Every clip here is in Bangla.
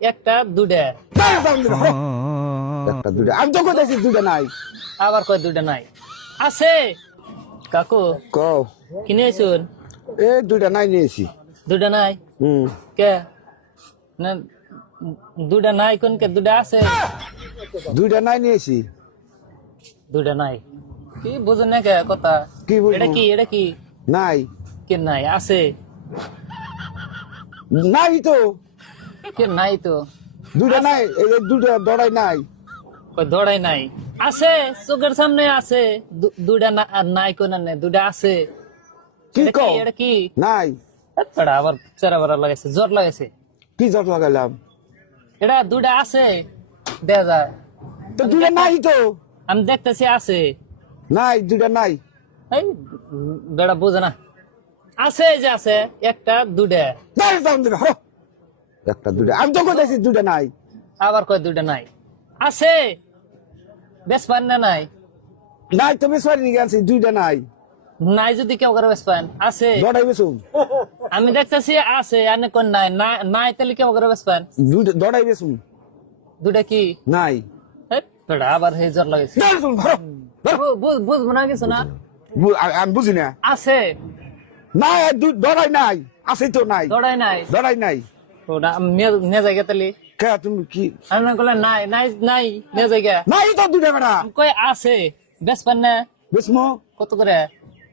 একটা দুটা একটা দুটা আমি তো কোথায় দুটা নাই আবার কয় দুটা নাই আছে কাকু কও কিনে আইছুন এ দুটা নাই নিয়েছি দুটা নাই কে না দুটা নাই কোন কে দুটা আছে দুইটা নাই নিয়েছি দুটা নাই কি বুঝুন না কে কথা কি বুঝবো? এটা কি নাই কে নাই আছে নাই তো কে নাই তো দুইটা নাই এই যে দুইটা দড়াই নাই কই দড়াই নাই আছে চোখের সামনে আছে দুটা নাই কোন না দুটা আছে কি কও এটা কি নাই এটা আবার চেরা বেড়া লাগাইছে জ্বর লাগাইছে কি জট লাগাইলাম এটা দুটা আছে দেখা যায় তো দুইটা নাই তো আমি দেখতেছি আছে নাই দুইটা নাই এই বেড়া বোঝে না আছে এই যে আছে একটা দুটা দাঁড়াও, দাঁড়াও, দাঁড়াও, হরো। একটা দুইটা আমি তো কোথায় দুইটা নাই আবার কয় দুটা নাই আছে বেশ পান না নাই নাই তো বেশ পারি গেছি দুইটা নাই নাই যদি কেউ করে বেশ পান আছে দড়াই বেসুম আমি দেখতেছি আছে আর কোন নাই নাই তাহলে কেউ করে বেশ পান দুইটা দড়াই বেসুম দুটা কি নাই এই বেড়া আবার হে জ্বর লাগাইছে দাঁড়াও, তুমি হরো। বুঝবো না কিছু না আমি বুঝি না আছে নাই দড়াই নাই আছে তো নাই দড়াই নাই দড়াই নাই ওটা নিয়ে জায়গা তাহলে কে তুমি কি আমি না করলে নাই নাই নাই নিয়ে জায়গা নাই তো দুইটা বেড়া কই আছে বেশ পান না বেসমো কত করে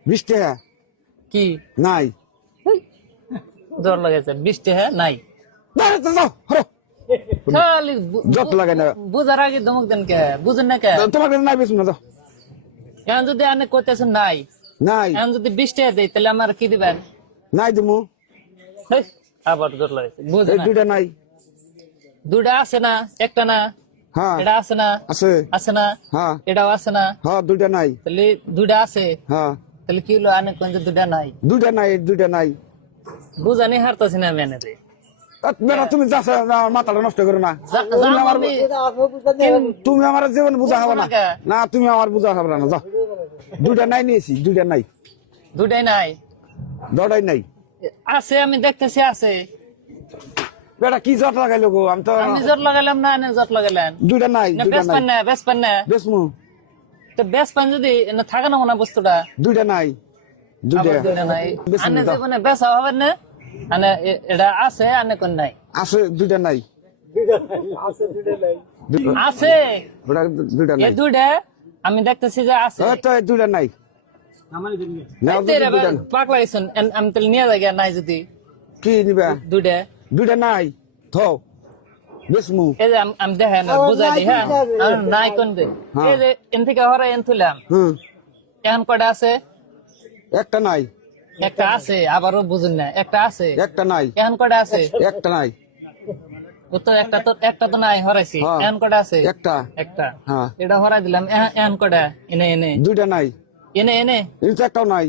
20 টাকা কি নাই জ্বর লাগাইছে 20 টাকা নাই দাঁড়াও, দাঁড়াও, হরো। খালি জট লাগাই না বুঝার আগে ধমক দেন কে বুঝেন না কে তোমার কাছে নাই বেসুম না যাও এখন যদি আপনি কইতেছেন নাই নাই এখন যদি 20 টাকা দেই তাহলে আমার কি দিবেন নাই দিমু হেই, আবার জ্বর লাগাইছে বুঝেন এই না দুইটা নাই দুটা আছে না একটা না হ্যাঁ এটা আছে না আছে আছে না হ্যাঁ এটাও আছে না হ্যাঁ দুইটা নাই তাহলে দুটা আছে হ্যাঁ তাহলে কি হলো আনে কোন যে দুটা নাই দুইটা নাই দুইটা নাই বুঝানি হারতাছি না মেনে রে মেয়েরা তুমি যাচ্ছে আমার মাথাটা নষ্ট করো না তুমি আমার জীবন বুঝা হবে না না তুমি আমার বুঝা হবে না যাও দুইটা নাই নিয়েছি দুইটা নাই দুটাই নাই দড়াই নাই আছে আমি দেখতেছি আছে বেটা কি জট লাগাইলো গো আমি তো আমি জট লাগাইলাম না এনে জট লাগাইলেন দুইটা নাই না দুইটা বেশ পান নাই না বেশ পান না বেসমু তো বেশ পান যদি না থাকে না মনে বস্তুটা দুইটা নাই দুইটা আবার দুইটা নাই বেশ আনে দাও। জীবনে বেচা হবে না আনে এটা আছে আনে কোন নাই আছে দুইটা নাই আছে বেটা দুইটা এই নাই দুইটা আমি দেখতেছি যে আছে এই তো এই দুইটা নাই নাও তো তেরে দুইটা নাই। পাক লাগাইছেন আমি তাহলে নিয়ে যাই নাই যদি কি নিবা দুইটা দুইটা নাই থো বেসমু এই যে আমি দেখেন বুঝাই দিই হ্যাঁ আর নাই কোন দিন হ্যাঁ। এই যে এন থেকে হরে এন তুলাম হুম এখন কয়টা আছে একটা নাই একটা আছে আবারও বুঝুন না একটা আছে একটা নাই এখন কয়টা আছে একটা নাই ও তো একটা তো নাই হরাইছি হ্যাঁ। এখন কয়টা আছে একটা একটা হ্যাঁ এটা হরাই দিলাম এখন কয়টা এনে এনে দুইটা নাই এনে এনে এটা একটাও নাই